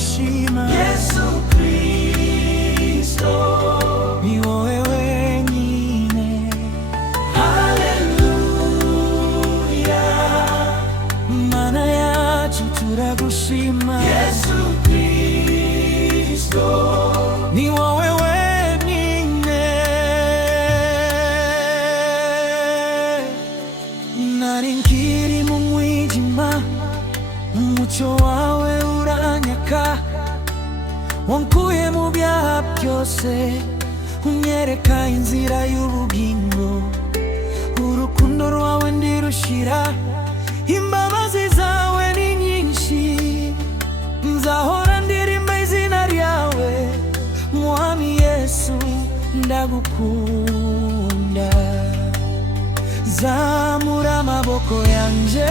turagushima Yesu Kristo, ni wowe wenyine. haleluya. Mana yacu turagushima Yesu Kristo, ni wowe wenyine. Nari nkiri mu mwijima, umucyo wawe uranyaka, wankuye mu byaha byose, unyereka inzira y'ubugingo. Urukundo rwawe ndirushira, imbabazi zawe ni nyinshi, nzahora ndirimba izina ryawe. Mwami Yesu ndagukunda, zamura amaboko yanje